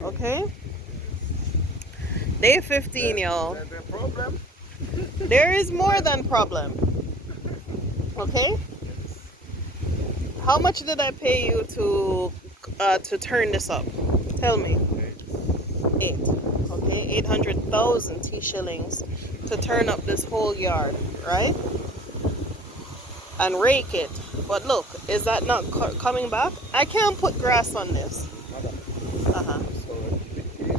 Okay? Day 15, y'all. The problem? There is more than problem. Okay? How much did I pay you to turn this up? Tell me. Eight. Okay, 800,000 T shillings to turn up this whole yard, right? And rake it. But look, is that not coming back? I can't put grass on this. Madam, Uh-huh.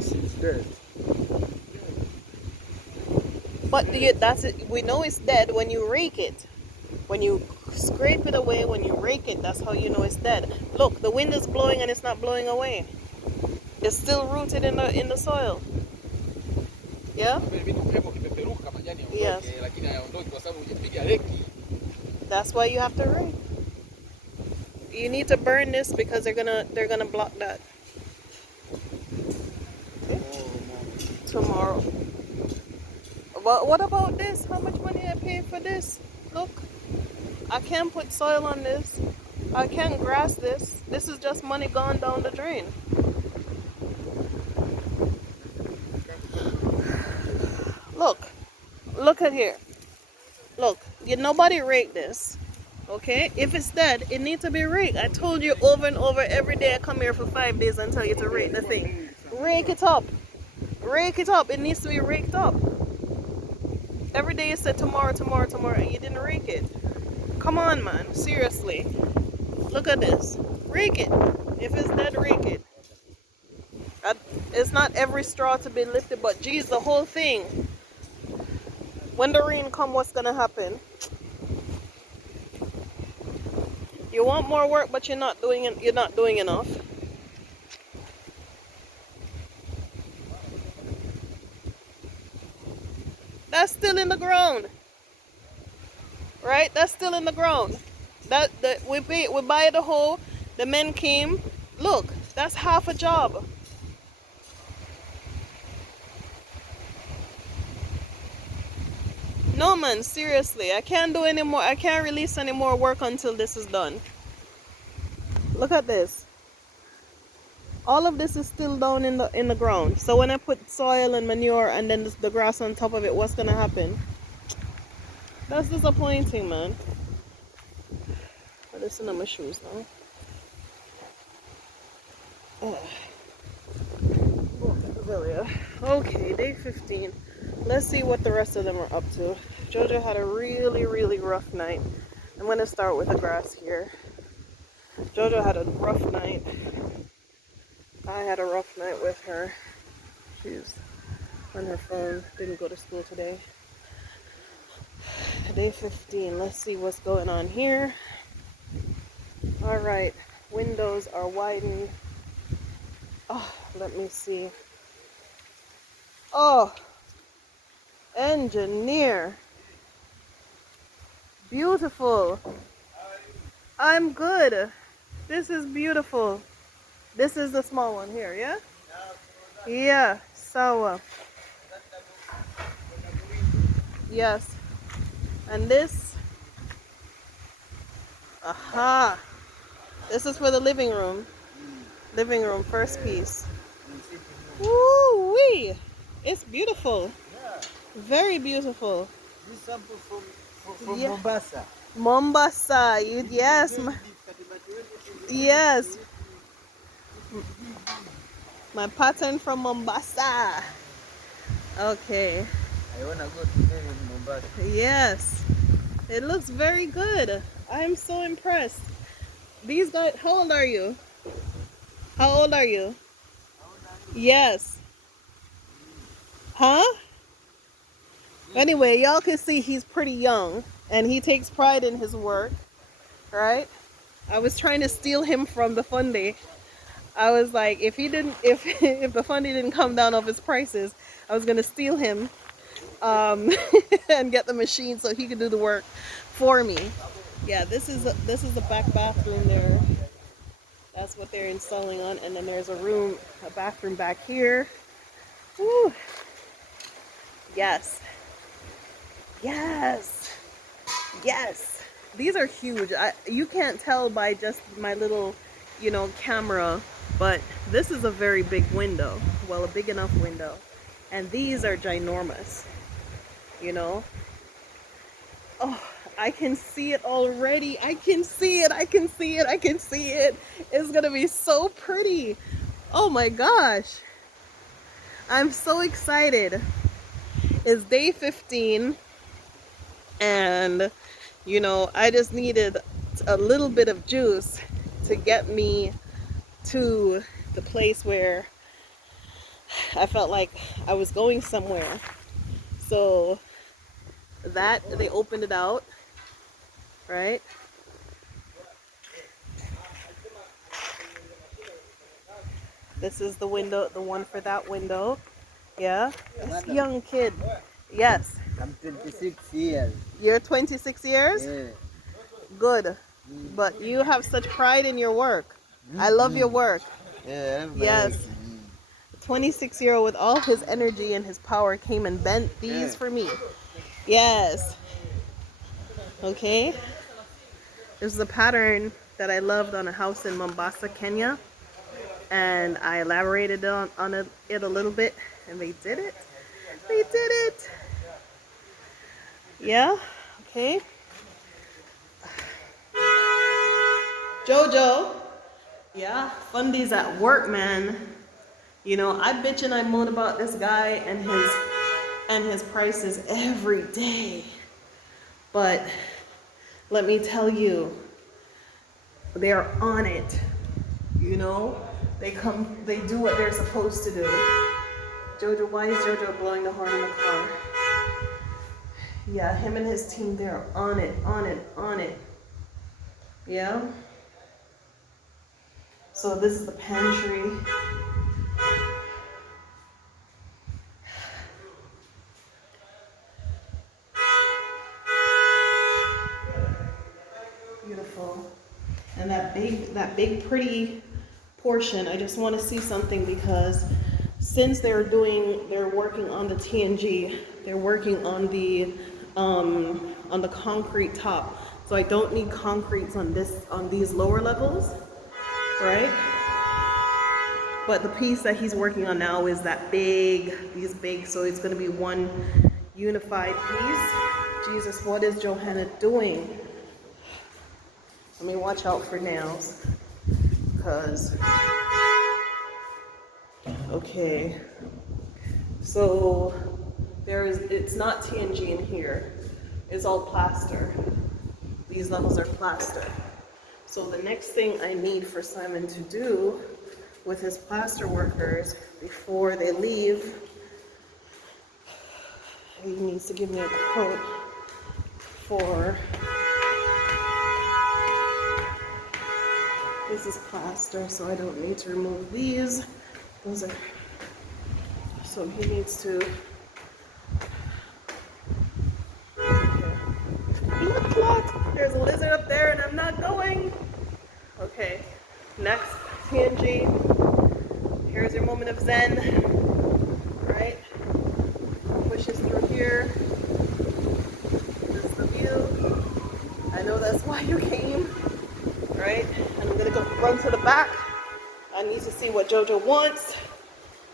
so it's dead. But that's it. We know it's dead when you rake it. When you scrape it away, when you rake it, that's how you know it's dead. Look, the wind is blowing and it's not blowing away. It's still rooted in the soil. Yeah? Yes. That's why you have to rake. You need to burn this because they're gonna block that. Okay? Tomorrow. But what about this? How much money I paid for this? Look, I can't put soil on this. I can't grass this. This is just money gone down the drain. Look at here. Look, nobody raked this. Okay? If it's dead, it needs to be raked. I told you over and over every day I come here for 5 days and tell you to rake the thing. Rake it up. Rake it up. It needs to be raked up. Every day you said tomorrow, tomorrow, tomorrow, and you didn't rake it. Come on, man. Seriously. Look at this. Rake it. If it's dead, rake it. It's not every straw to be lifted, but geez, the whole thing. When the rain come, what's gonna happen? You want more work, but you're not doing it. You're not doing enough. That's still in the ground, right? That's still in the ground. We buy the hole. The men came. Look, that's half a job. No man, seriously, I can't do any more. I can't release any more work until this is done. Look at this. All of this is still down in the ground. So when I put soil and manure and then the grass on top of it, what's gonna happen? That's disappointing, man. But listen to my shoes now. Okay, day 15. Let's see what the rest of them are up to. Jojo had a really, really rough night. I'm gonna start with the grass here. Jojo had a rough night. I had a rough night with her. She's on her phone. Didn't go to school today. Day 15. Let's see what's going on here. Alright. Windows are widened. Oh, let me see. Oh, engineer. Beautiful. I'm good. This is beautiful. This is the small one here, yeah? Yeah, so yes. And this, aha. This is for the living room. Living room, first piece. Woo wee! It's beautiful. Very beautiful. This sample from Yeah. Mombasa. Mombasa, yes. Yes. My pattern from Mombasa. Okay. I wanna go to there in Mombasa. Yes. It looks very good. I'm so impressed. These guys, how old are you? How old are you? Yes. Huh? Anyway, y'all can see he's pretty young and he takes pride in his work, right? I was trying to steal him from the fundy. I was like, if if the fundy didn't come down off his prices, I was gonna steal him and get the machine so he could do the work for me. Yeah, this is the back bathroom there. That's what they're installing on, and then there's a bathroom back here. Woo. Yes. Yes. Yes. These are huge. You can't tell by just my little, camera But this is a very big window. Well, a big enough window. And these are ginormous, you know? Oh, I can see it already. I can see it. I can see it. I can see it. It's gonna be so pretty. Oh my gosh. I'm so excited. It's day 15 and you know, I just needed a little bit of juice to get me to the place where I felt like I was going somewhere. So that they opened it out, right? This is the window, the one for that window. Yeah. This young kid. Yes. I'm 26 years. You're 26 years? Yeah. Good. But you have such pride in your work. I love your work. Yeah. Yes. 26-year-old with all his energy and his power came and bent these for me. Yes. Okay. This is a pattern that I loved on a house in Mombasa, Kenya. And I elaborated on it a little bit. And they did it. They did it. Yeah. Okay. Jojo. Yeah. Fundy's at work, man. You know, I bitch and I moan about this guy and his prices every day. But let me tell you, they're on it. You know, they do what they're supposed to do. Jojo, why is Jojo blowing the horn in the car? Yeah, him and his team, they're on it, on it, on it. Yeah. So this is the pantry. Beautiful. And that big pretty portion, I just want to see something because since they're working on the TNG, they're working on the concrete top. So I don't need concretes on these lower levels, right? But the piece that he's working on now is these big, so it's gonna be one unified piece. Jesus, what is Johanna doing? Let me watch out for nails, because, okay, so it's not TNG in here, it's all plaster. These levels are plaster. So the next thing I need for Simon to do with his plaster workers before they leave, he needs to give me a quote for, this is plaster, so I don't need to remove these. Those are, so he needs to, look, there's a lizard up there and I'm not going. Okay, next, TNG. Here's your moment of zen, right? Pushes through here. This is the view. I know that's why you came, right? And I'm gonna go run to the back. I need to see what Jojo wants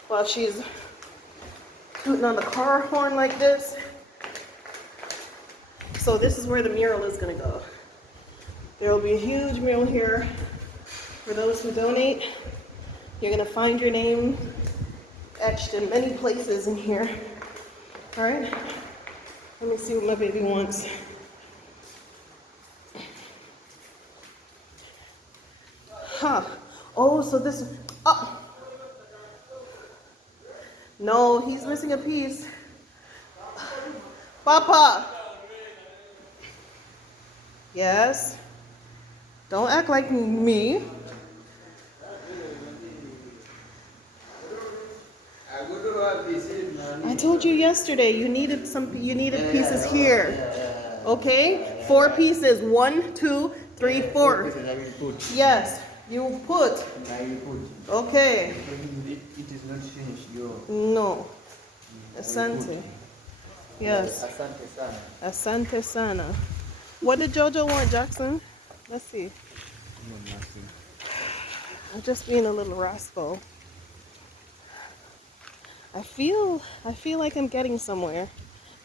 while she's tooting on the car horn like this. So this is where the mural is gonna go. There will be a huge mural here for those who donate. You're gonna find your name etched in many places in here. All right, let me see what my baby wants. Huh, oh, so this, oh. No, he's missing a piece. Papa. Yes. Don't act like me. I told you yesterday you needed pieces here. Okay? 4 pieces. 1, 2, 3, 4. Yes, you put. Okay. It is not finished, yo. No. Asante. Yes. Asante sana. Asante sana. What did Jojo want, Jackson? Let's see. I'm just being a little rascal. I feel like I'm getting somewhere,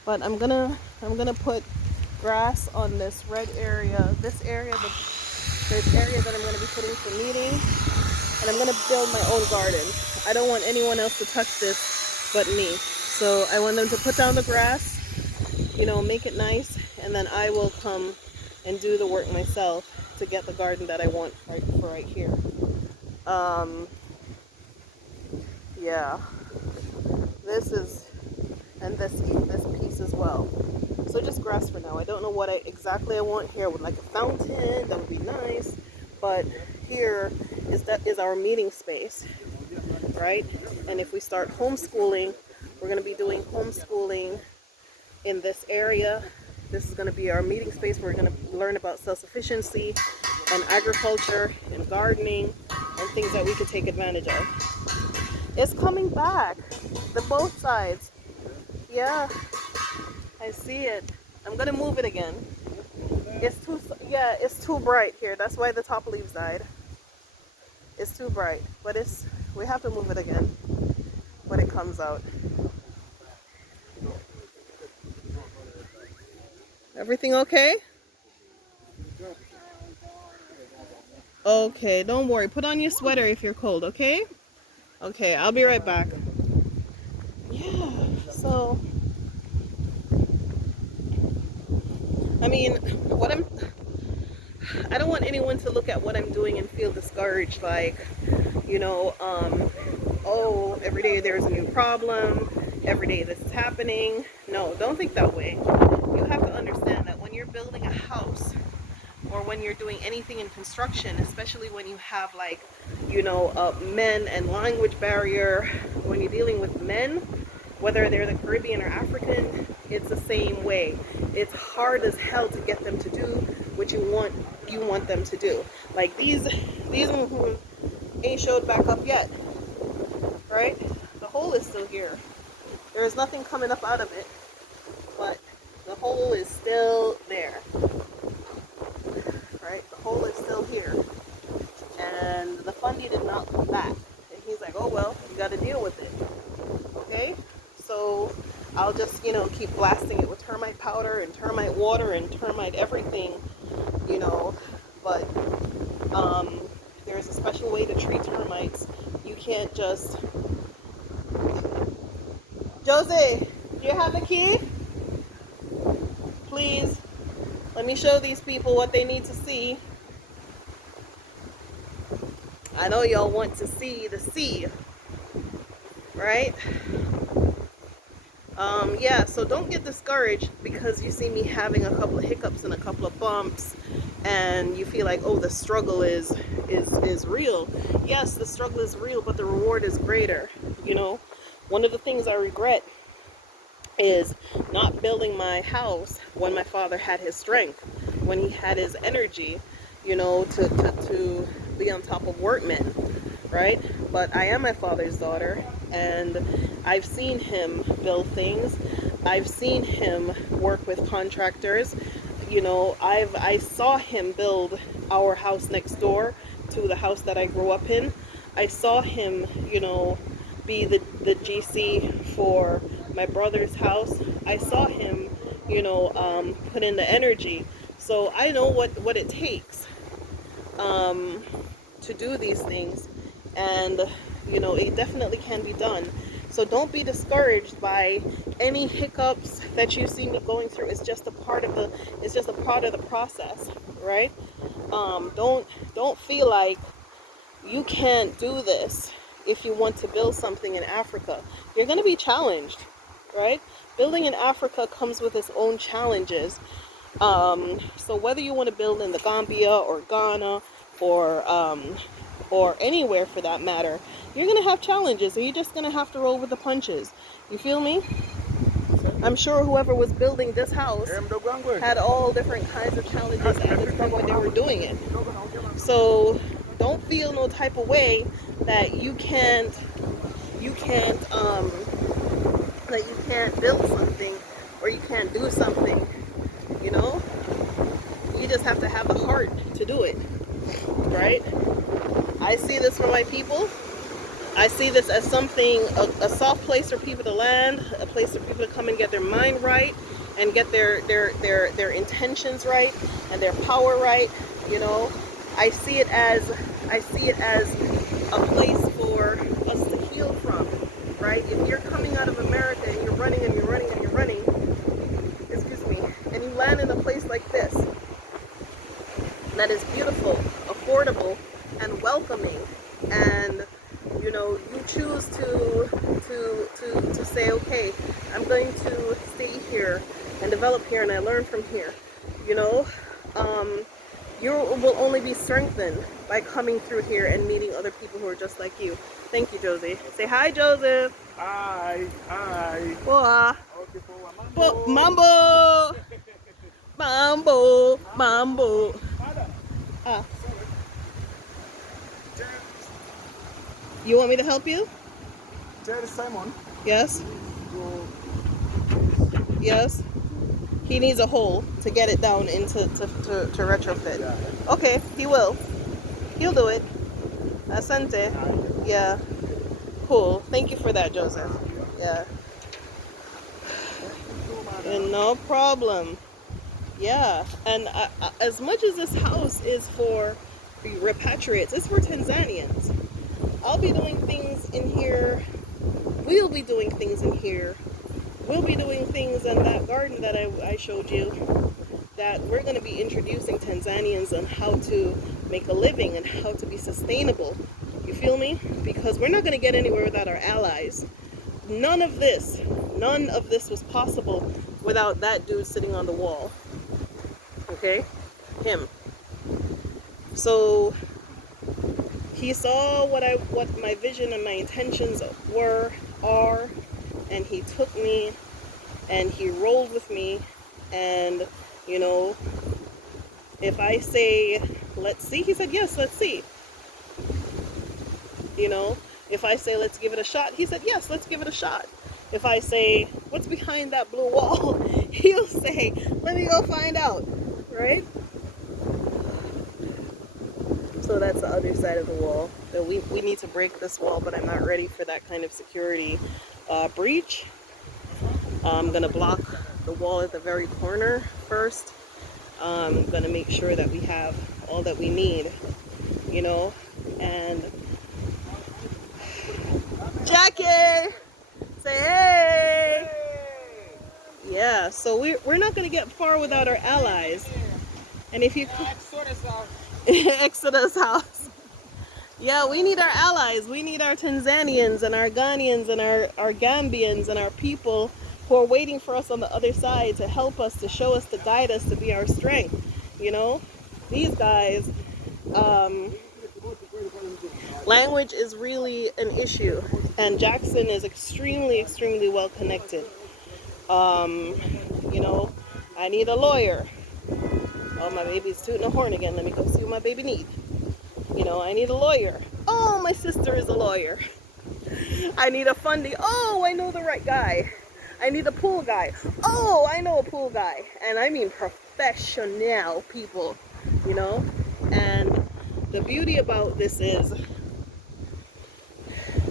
but I'm gonna put grass on this red area, this area, this area that I'm gonna be putting for meeting, and I'm gonna build my own garden. I don't want anyone else to touch this but me. So I want them to put down the grass, you know, make it nice, and then I will come and do the work myself to get the garden that I want for right here. Yeah, this is, and this piece as well. So just grass for now. I don't know what exactly I want here. With like a fountain, that would be nice. But here is our meeting space, right? And if we start homeschooling, we're going to be doing homeschooling in this area. This is going to be our meeting space. We're going to learn about self-sufficiency and agriculture and gardening and things that we could take advantage of. It's coming back, both sides. Yeah, I see it. I'm going to move it again. It's too bright here. That's why the top leaves died. It's too bright, but we have to move it again when it comes out. Everything okay? Okay, don't worry. Put on your sweater if you're cold, okay? Okay, I'll be right back. Yeah, so I mean, I don't want anyone to look at what I'm doing and feel discouraged, like, you know, oh, every day there's a new problem, every day this is happening. No, don't think that way. You have to understand that when you're building a house or when you're doing anything in construction, especially when you have, like, you know, men and language barrier, when you're dealing with men, whether they're the Caribbean or African, it's the same way. It's hard as hell to get them to do what you want them to do. Like these who ain't showed back up yet, right? The hole is still here. There is nothing coming up out of it, but the hole is still there, right? The hole is still here, and the fundy did not come back. And he's like, oh well, you got to deal with it, okay? So I'll just, you know, keep blasting it with termite powder and termite water and termite everything, you know, but there's a special way to treat termites. You can't just... Josie, do you have the key? Please, let me show these people what they need to see. I know y'all want to see the sea, right? Yeah, so don't get discouraged because you see me having a couple of hiccups and a couple of bumps and you feel like, oh, the struggle is real. Yes, the struggle is real, but the reward is greater. You know, one of the things I regret is not building my house when my father had his strength, when he had his energy, you know, to be on top of workmen, right? But I am my father's daughter, and I've seen him build things. I've seen him work with contractors. You know, I saw him build our house next door to the house that I grew up in. I saw him, you know, be the GC for my brother's house. I saw him, you know, put in the energy. So I know what it takes to do these things, and you know, it definitely can be done. So don't be discouraged by any hiccups that you see me going through. It's just a part of the process, right? Don't feel like you can't do this if you want to build something in Africa. You're going to be challenged, right? Building in Africa comes with its own challenges. So whether you want to build in the Gambia or Ghana or anywhere for that matter, you're going to have challenges, and you're just going to have to roll with the punches. You feel me? I'm sure whoever was building this house had all different kinds of challenges at the time when they were doing it. So don't feel no type of way that you can't build something or you can't do something. You know, you just have to have the heart to do it, right? I see this for my people. I see this as something, a soft place for people to land, a place for people to come and get their mind right and get their intentions right and their power right. You know, I see it as a place for us to heal from, right? If you're coming out of America and you're running and you're running and you're running, excuse me, and you land in a place like this that is beautiful, affordable, and welcoming, and you know, you choose to say, okay, I'm going to stay here and develop here and I learn from here, you know, you will only be strengthened by coming through here and meeting other people who are just like you. Thank you, Josie. Say hi, Joseph. Hi, hi. Boa. Okay, for Mambo. Mambo. Mambo. Madam, Ah, sorry. you want me to help you? Tell Simon Yes. to Yes. He needs a hole to get it down into to retrofit. yeah. Okay, he will. He'll do it. Asante. Yeah. Cool. Thank you for that, Joseph. Yeah. And no problem. Yeah. And as much as this house is for repatriates, it's for Tanzanians. I'll be doing things in here. We'll be doing things in here. We'll be doing things in that garden that I showed you, that we're going to be introducing Tanzanians on how to make a living and how to be sustainable. You feel me? Because we're not going to get anywhere without our allies. None of this was possible without that dude sitting on the wall. Okay? Him. So he saw what my vision and my intentions are, and he took me and he rolled with me. And you know, if I say let's see, he said yes, let's see. You know, if I say let's give it a shot, he said yes, let's give it a shot. If I say what's behind that blue wall, he'll say let me go find out, right? So that's the other side of the wall. So we need to break this wall, but I'm not ready for that kind of security breach. I'm gonna block the wall at the very corner first. I'm gonna make sure that we have all that we need, you know. And Jackie, say hey. Yeah, so we're not gonna get far without our allies. And if you Exodus house. Yeah, we need our allies. We need our Tanzanians and our Ghanaians and our Gambians and our people who are waiting for us on the other side to help us, to show us, to guide us, to be our strength. You know, these guys, language is really an issue, and Jackson is extremely well connected. You know, I need a lawyer. Oh, my baby's tooting a horn again. Let me go see what my baby needs. You know, I need a lawyer. Oh, my sister is a lawyer. I need a funding. Oh, I know the right guy. I need a pool guy. Oh, I know a pool guy. And I mean professional people, you know? And the beauty about this is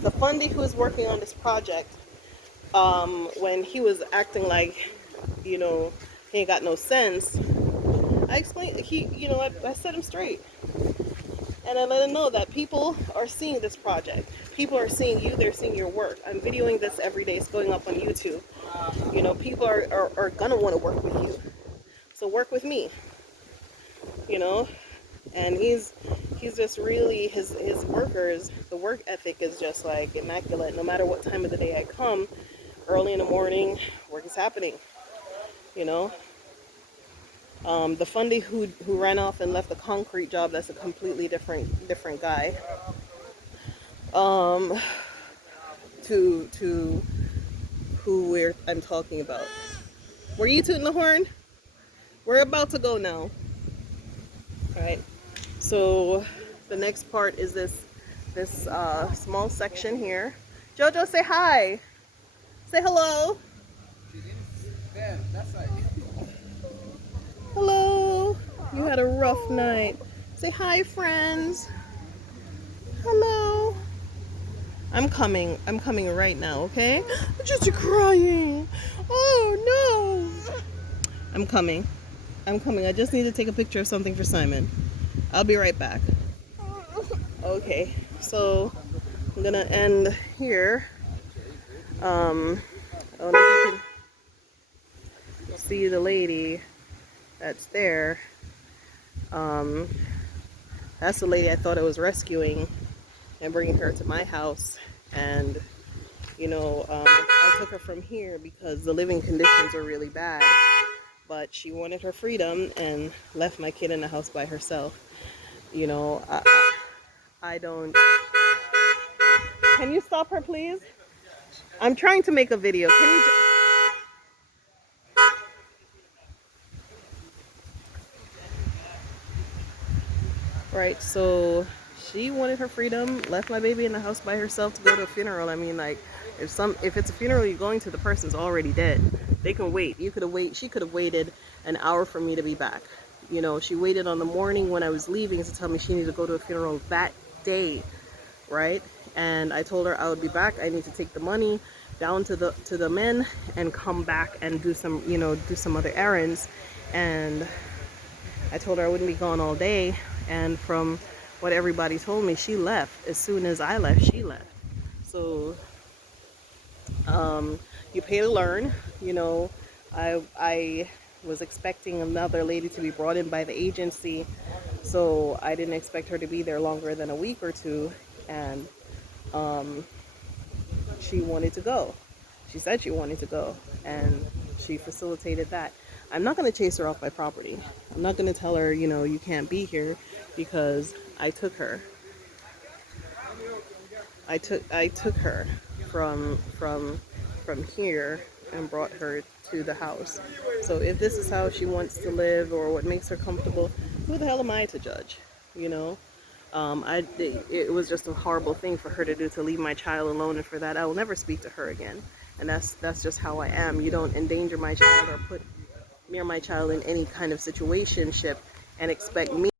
the fundy who's working on this project, when he was acting like, you know, he ain't got no sense, I explained, I set him straight. And I let him know that people are seeing this project. People are seeing you, they're seeing your work. I'm videoing this every day. It's going up on YouTube. You know, people are gonna want to work with you. So work with me. You know? And he's just really, his workers, the work ethic is just like immaculate. No matter what time of the day I come, early in the morning, work is happening. You know? The fundy who ran off and left the concrete job, that's a completely different guy. To who I'm talking about. Were you tooting the horn? We're about to go now. Alright. So the next part is this small section here. Jojo, say hi. Say hello. Hello. You had a rough night. Say hi, friends. Hello. I'm coming. I'm coming right now, okay? Just crying. Oh no. I'm coming. I'm coming. I just need to take a picture of something for Simon. I'll be right back. Okay. So I'm gonna end here. I don't know if you can see the lady that's there. Um, that's the lady I thought I was rescuing and bringing her to my house. And I took her from here because the living conditions are really bad. But she wanted her freedom and left my kid in the house by herself. You know, I don't. Can you stop her, please? I'm trying to make a video. Can you? Right, so she wanted her freedom, left my baby in the house by herself to go to a funeral. I mean, like, if it's a funeral you're going to, the person's already dead. They can wait. She could have waited an hour for me to be back. You know, she waited on the morning when I was leaving to tell me she needed to go to a funeral that day, right? And I told her I would be back. I need to take the money down to the men and come back and do some other errands. And I told her I wouldn't be gone all day, and from what everybody told me, she left. As soon as I left, she left. So you pay to learn. You know, I was expecting another lady to be brought in by the agency, so I didn't expect her to be there longer than a week or two, and she wanted to go. She said she wanted to go, and she facilitated that. I'm not going to chase her off my property. I'm not going to tell her, you can't be here, because I took her. I took her from here and brought her to the house. So if this is how she wants to live or what makes her comfortable, who the hell am I to judge? You know, it was just a horrible thing for her to do, to leave my child alone, and for that I will never speak to her again. And that's just how I am. You don't endanger my child or put near my child in any kind of situationship and expect me